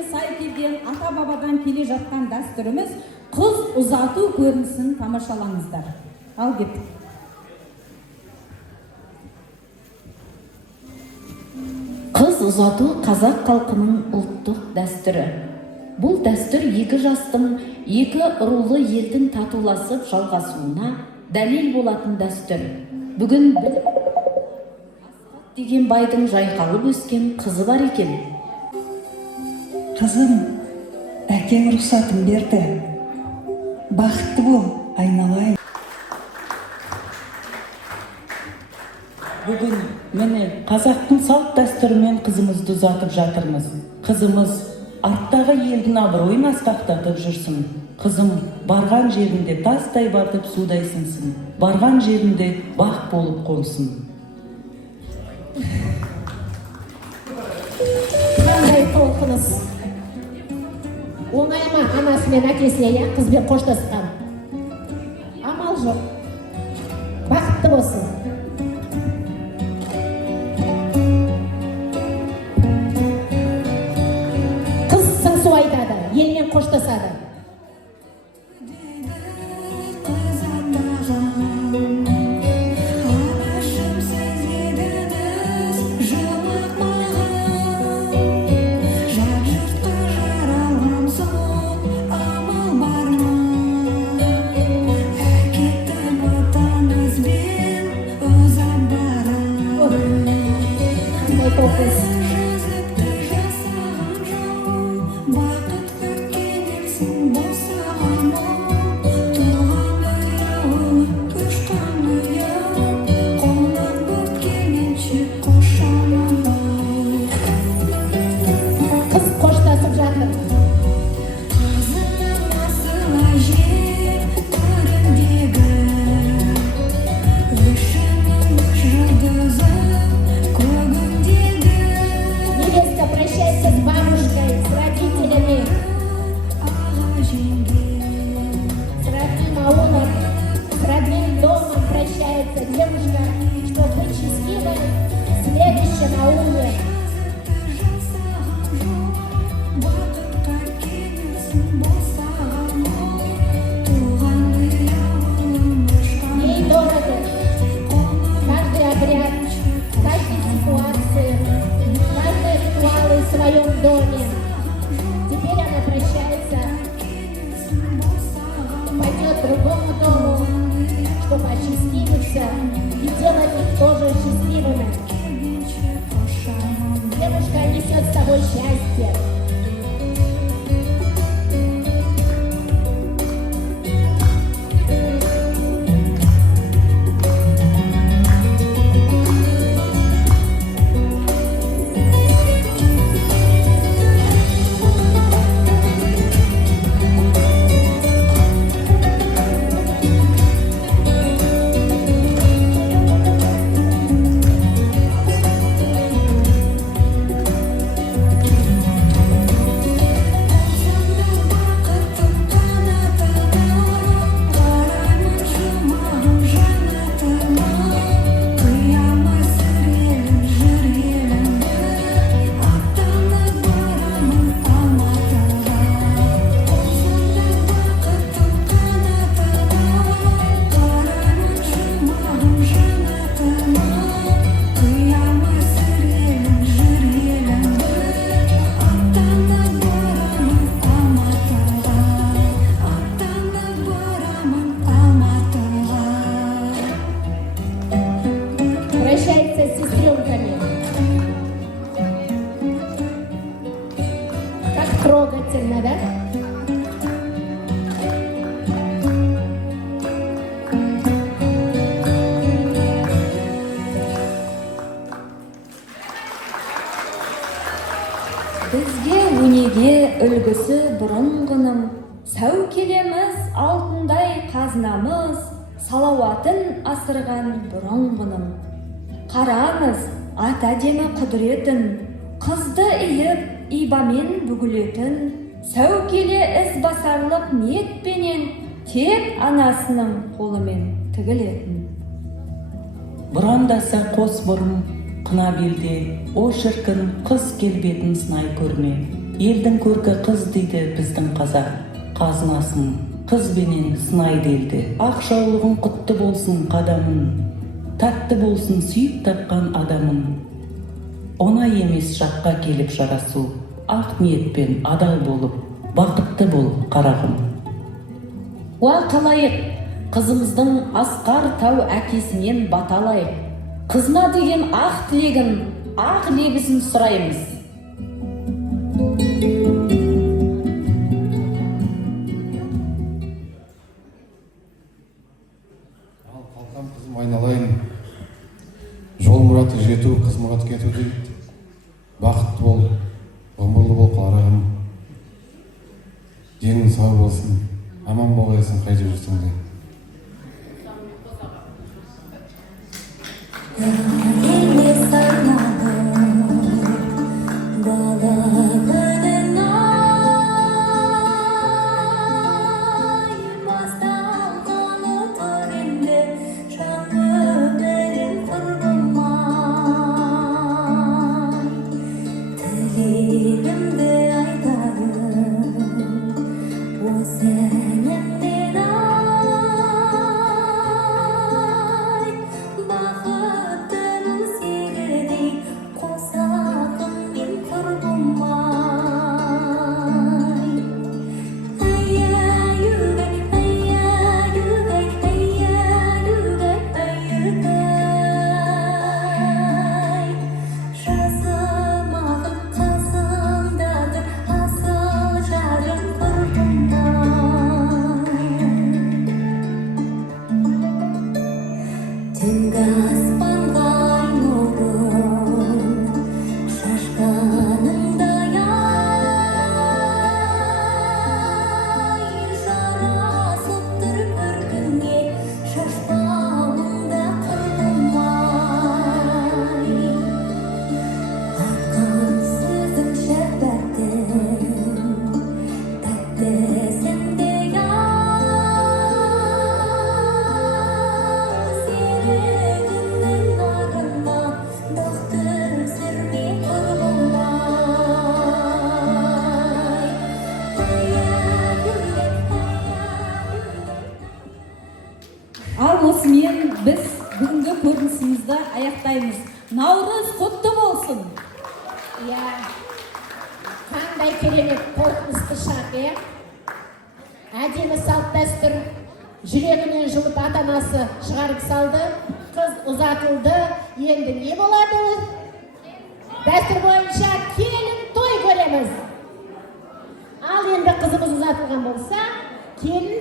Сай келген ата-бабадан келе жатқан дәстүріміз қыз ұзату көрінісін тамашалаңыздар. Ал кеттік. Қыз ұзату қазақ халқының ұлттық дәстүрі. Бұл дәстүр екі жастың, екі рулы елдің татуласып жалғасуына дәлел болатын дәстүр. Бүгін Асқат деген байдың жайқалып өскен қызы бар екен. Қызым, әкең рұқсатын берді. Бақытты бол, айналайын. Бүгін міне қазақтың салт дәстүрімен қызымызды ұзатып жатырмыз. Қызымыз арттағы елдің абыройын асқақтатып жүрсін. Қызым барған жерінде тастай батып судай сынсын. Барған жерінде бақ болып қонсын. Қандай толқыныс. Оңай ма анасы мен әкесіне қызбен қоштасқан? Амал жоқ. Бақытты болсын. Қыз сыңсу айтады, елмен қоштасады. Бізге өнеге үлгісі бұрынғының, сәу келеміз алтындай қазынамыз, салауатын асырған бұрынғының. Қараңыз, ат әдемі құдіретін, қызды иіп, ибамен бүгілетін, сәу келе іс басарлық ниетпенен, тек анасының қолымен тігілетін. Бұрандаса қос бұрым, қына белде, о шіркін қыз келбетін сынай көрме. Елдің көркі қыз дейді біздің қазақ. Қазынасын қыз бенен сынайды елді. Ақ жаулығың құтты болсын қадамын. Татты болсын сүйіп тапқан адамын. Оңай емес жаққа келіп жарасу. Ақ ниетпен адал болып, бақытты бол қарағым. Уа қалайық, қызымыздың асқар тау әкесінен баталайық. Қызына деген ақ тілегін, ақ лебізін сұраймыз. Ал қалқам қызым айналайын, жол мұраты жету, қыз мұраты кету дейді. Бақытты бол, ғұмырлы бол қарағым. Денің сау болсын, аман болғайсың қайда жүрсің де. Ал осымен біз бүгінгі көрінісімізді аяқтаймыз. Наурыз құтты болсын. Иә, қандай керемет қорқынышты шақ, е? Әдемі салт дәстүр жүрегінен жұлып ата-анасы шығарып салды. Қыз ұзатылды. Енді не болады? Дәстүр бойынша келін той көреміз. Ал енді қызымыз ұзатылған болса, келін